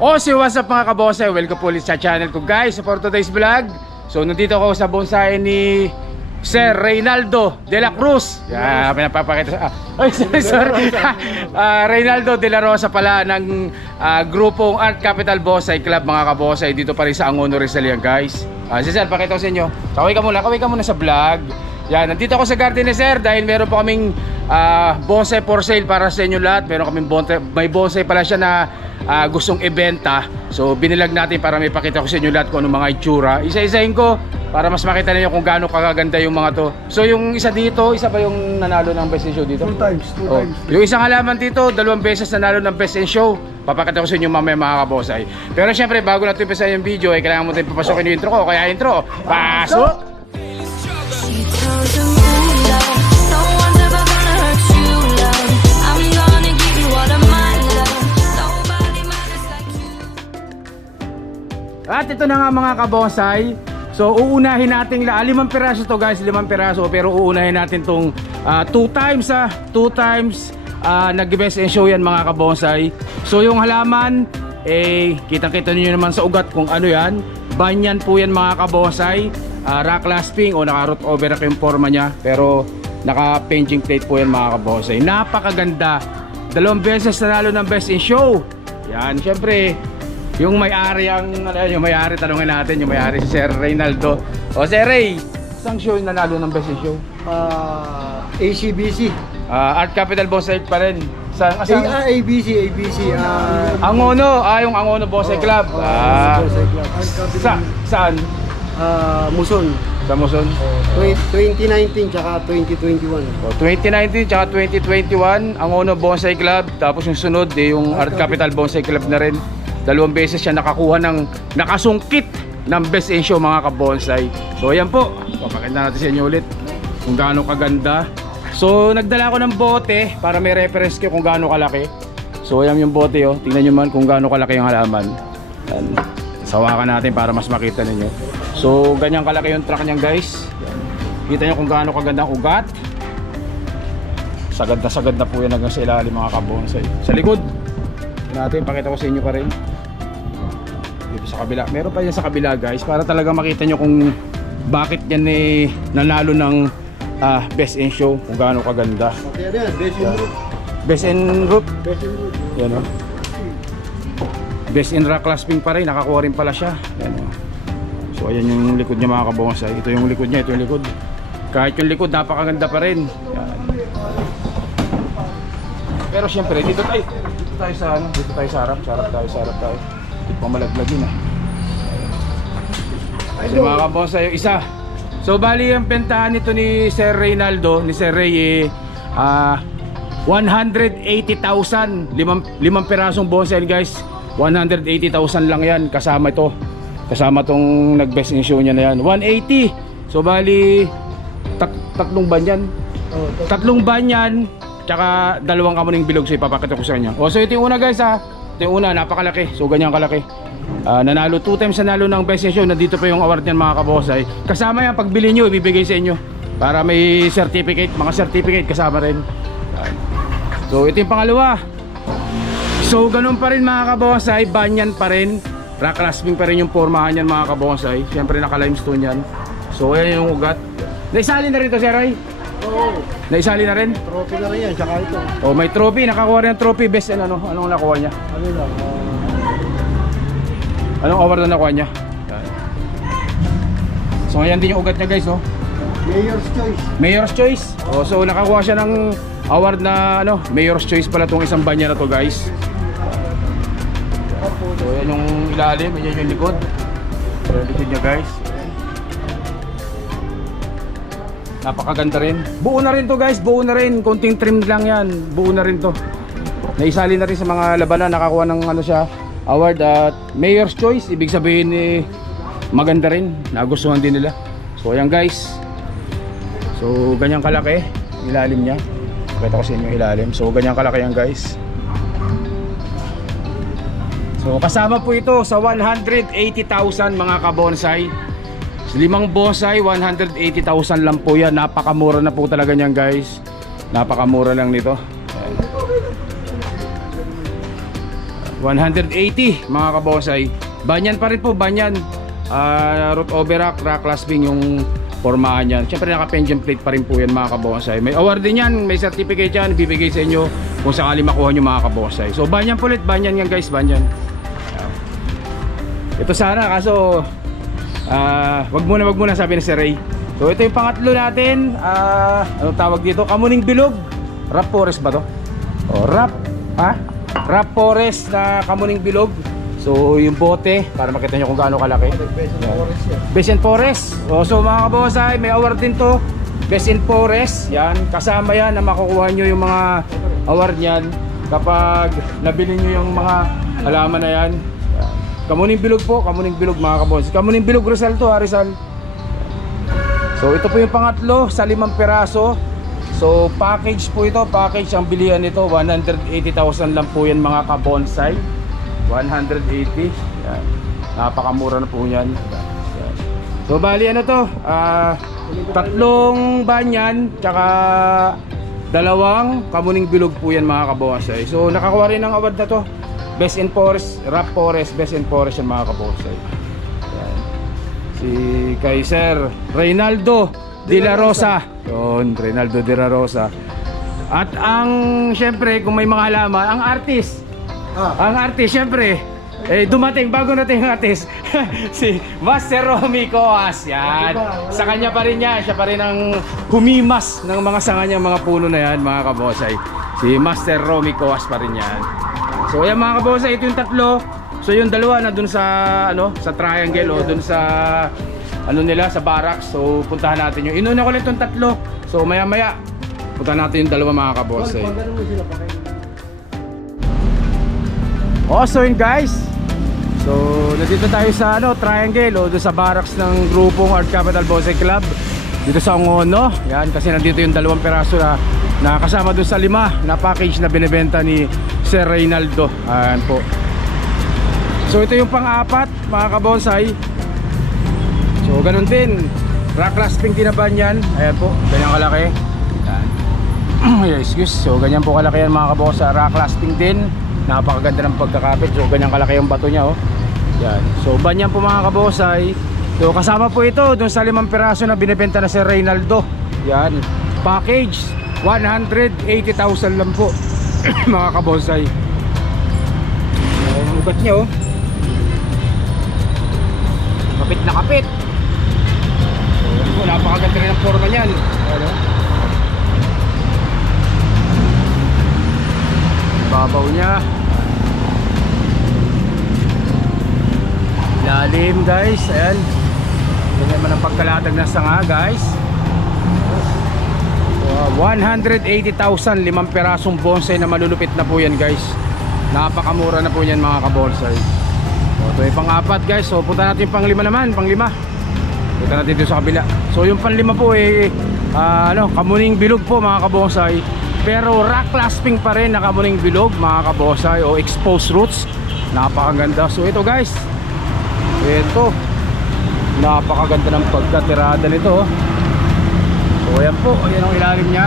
What's up mga kabonsai? Welcome po ulit sa channel ko guys for today's vlog. So nandito ako sa bonsai ni Sir Reynaldo de la Cruz. Yeah, pinapapakita sa sorry. Reynaldo de la Rosa pala ng grupong Art Capital Bonsai Club mga kabonsai dito pa rin sa Angono Rizal yan guys. Si Sir, pakita ko sa inyo. Kaway ka muna sa vlog. Yan, nandito ako sa garden ni Sir dahil meron po kaming bonsai for sale para sa inyo lahat. Meron kaming may bonsai pala siya na gustong ibenta. So binilag natin para may pakita ko sa inyo lahat kung anong mga itsura. Isa-isahin ko para mas makita niyo kung gaano kagaganda yung mga to. So yung isa dito, isa pa yung nanalo ng Best in Show dito? Two times. Yung isang halaman dito, 2 beses nanalo ng Best in Show. Papakita ko sa inyo mamaya mga kabonsai. Pero syempre bago natin umpisa yung video, ay kailangan mo tayong papasokin yung intro ko. Kaya intro, pasok! At ito na nga mga kabonsai. So uunahin natin 5 piraso to guys, 5 piraso, pero uunahin natin tong 2 times nag-best in show yan mga kabonsai. So yung halaman kitang-kita niyo naman sa ugat kung ano yan. Banyan po yan mga kabonsai. Rock clasping o naka-root over yung forma niya, pero naka-painting plate po yan mga kabonsai. Napakaganda. 2 beses nanalo ng best in show. Yan, syempre yung may-ari tanungin natin, yung may-ari si Sir Reynaldo. O Sir Ray, isang show yung nanalo ng best in show? ACBC. Art Capital Bonsai pa rin. ABC. Angono, yung Angono Bonsai Club. Bonsai Club. Art Capital. Saan? Muson. Sa Muson? 2019 tsaka 2021. 2019 tsaka 2021, Angono Bonsai Club. Tapos yung sunod, yung Art Capital Bonsai Club na rin. 2 beses siya nakakuha ng nakasungkit ng best in show mga kabonsai. So ayan po, papakita natin sa inyo ulit kung gaano kaganda. So nagdala ko ng bote para may reference kayo kung gaano kalaki. So ayan yung bote, tingnan nyo man kung gaano kalaki yung halaman. Ayan. Sawakan natin para mas makita ninyo. So ganyan kalaki yung truck niyan guys. Kita nyo kung gaano kaganda ang ugat. Sagad na po yan hanggang sa ilalim mga kabonsai. Sa likod natin, pakita ko sa inyo pa rin dito sa kabila. Meron pa yan sa kabila guys, para talaga makita nyo kung bakit yan nanalo ng best in show, kung gaano kaganda. Best in roof. Yan, best in rock clasping pa rin, nakakuha rin pala siya. Yan, so ayan yung likod niya mga kabonsai. Ito yung likod niya, ito yung likod. Kahit yung likod napakaganda pa rin. Yan. Pero syempre dito tayo sa harap tayo. Pamalaglagin So mga kabonsai, yung isa. So bali ang bentahan nito ni Sir Reynaldo, ni Sir Ray 180,000. 5 pirasong bonsai guys. 180,000 lang yan kasama ito. Kasama tong nag-best in show niya na yan. 180. So bali tatlong banyan. Tatlong banyan. Tsaka 2 kamuning bilog, so ipapakita ko sa inyo. So ito yung una guys Ito yung una, napakalaki. So ganyan kalaki. Nanalo 2 times nanalo ng best in show. Nandito pa yung award niyan mga kabonsai. Kasama yan, pagbili nyo, ibibigay sa inyo. Para may certificate, mga certificate kasama rin. So ito yung pangalawa. So ganun pa rin mga kabonsai, banyan pa rin. Rock clasping pa rin yung formahan yan mga kabonsai. Siyempre naka limestone yan. So ayan yung ugat. Naisali na rin to Sir Ray? Oo. Naisali na rin? Trophy na rin yan, tsaka ito. May trophy, nakakuha rin ng trophy. Best and anong nakuha niya? Ano lang? Anong award na nakuha niya? So ayan din yung ugat niya guys Mayor's Choice. Mayor's Choice. So nakakuha siya ng award na Mayor's Choice pala tong isang banya na to guys. So ayan yung ilalim, ayan yung likod. So likod niya guys. Napakaganda rin. Buo na rin to guys, buo na rin. Konting trim lang yan. Buo na rin to. Naisali na rin sa mga labanan, nakakuha ng siya, award at Mayor's Choice. Ibig sabihin maganda rin. Nagustuhan din nila. So ayan guys. So ganyan kalaki ilalim niya. Pakita ko sa inyo ilalim. So ganyan kalaki yan guys. So kasama po ito sa 180,000 mga kabonsai. 5 bonsai, 180,000 lang po yan. Napakamura na po talaga niyan guys. Napakamura lang nito. 180 mga kabonsay. Banyan pa rin po, banyan. Root over rack clasping yung formahan yan. Siyempre naka-pension plate pa rin po yan mga kabonsay. May award din yan, may certificate yan, bibigay sa inyo kung sakali makuha nyo mga kabonsay. So banyan po ulit, banyan yan guys, banyan. Ito sana kaso wag muna sabi ni Sir Ray. So ito yung pangatlo natin. Ano tawag dito? Kamuning bilog. Rap forest ba to? O rap forest na kamuning bilog. So yung bote para makita nyo kung gaano kalaki. Best in Forest. So mga kabosay, may award din to. Best in Forest. Yan, kasama yan na makukuha nyo yung mga award niyan kapag nabili nyo yung mga halaman na yan. Kamuning bilog po, kamuning bilog mga kabosay. Kamuning bilog Rizal to, Rizal. So ito po yung pangatlo sa 5 peraso. So package po ito, package ang bilihan nito 180,000 lang po yan mga kabonsai. 180. Yan. Napakamura na po yan. Yan. So bali ano to, tatlong banyan tsaka dalawang kamuning bilog po yan mga kabonsai. So nakakuha rin ng award na to. Best in Forest, Rap Forest, Best in Forest yan mga kabonsai. Yan. Si kay Sir Reynaldo De La Rosa. Yun, Reynaldo De La Rosa. At ang syempre kung may mga halaman, ang artist. Ang artist syempre dumating, bago nating artist. Si Master Romy Coas. Yan. Sa kanya pa rin yan. Siya pa rin ang humimas ng mga sanga niyang mga puno na yan mga kabosay. Si Master Romy Coas pa rin yan. So yan mga kabosay, ito yung tatlo. So yung dalawa na dun sa sa triangle o dun sa nila sa barracks. So puntahan natin yung inuna ko lang itong tatlo. So maya maya puntahan natin yung dalawa mga kabosay. So yun guys. So nandito tayo sa triangle o dun sa barracks ng grupong Art Capital Bonsai Club dito sa Ongono. Yan kasi nandito yung 2 peraso na kasama dun sa 5 na package na binebenta ni Sir Reynaldo. Ayan po. So ito yung pang-apat mga kabonsai. So ganun din, rock clasping din na banyan. Ayan po, ganyan kalaki. Ayan. Excuse. So ganyan po kalaki yan mga kabonsai. Rock clasping din. Napakaganda ng pagkakapit. So ganyan kalaki yung bato niya Yan. So banyan po mga kabonsai. So kasama po ito dun sa 5 peraso na binibenta na si Reynaldo. Yan. Package 180,000 lang po mga kabonsai. Ang ugat niya kapit na kapit. So napakaganda rin ang forma niyan. Babaw niya. Lalim guys. Ayan. Ganyan man ang pagkalatag ng sanga guys. 180,000, 5 perasong bonsai na malulupit na po yan guys. Napakamura na po yan mga kabonsai. So ito yung pang-apat guys. So punta natin yung pang-5 naman. Pang-5 punta natin dito sa kabila. So yung pang-5 po kamuning bilog po mga kabonsai. Pero rock clasping pa rin na kamuning bilog mga kabonsai o exposed roots. Napakaganda. So ito guys, ito napakaganda ng pagkatirada nito So ayan po, ayan ang ilalim niya.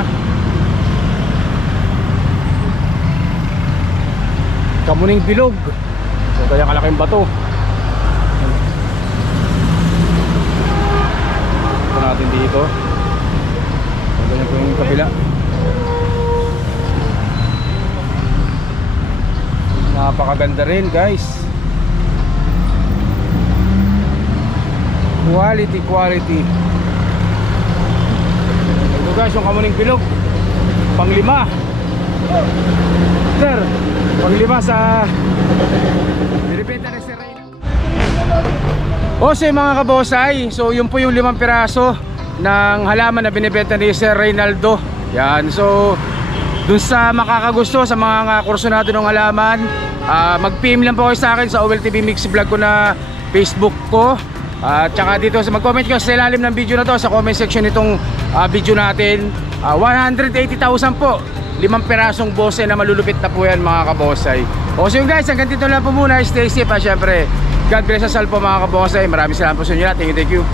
Kamuning bilog. So kaya kalaking bato. Ito natin dito. So ganyan po yung kabila. Napakaganda rin guys. Quality. Ito guys yung kamuning bilog. Pang-5. Sir, pang-5 sa binibenta na si Ray. So mga kabosay, so yun po yung 5 piraso ng halaman na binibenta ni Sir Reynaldo. Yan, so dun sa makakagusto sa mga kursunado ng halaman, mag-PM lang po kayo sa akin sa OLTV Mix Vlog ko na Facebook ko. Tsaka dito mag-comment kayo sa ilalim ng video na to, sa comment section nitong video natin. 180,000 po, 5 pirasong bonsai na malulupit na po yan mga kabonsai. So yun guys, hanggang dito lang po muna. Stay safe syempre. God bless us all po mga kabonsai. Maraming salamat po sa inyo. Thank you.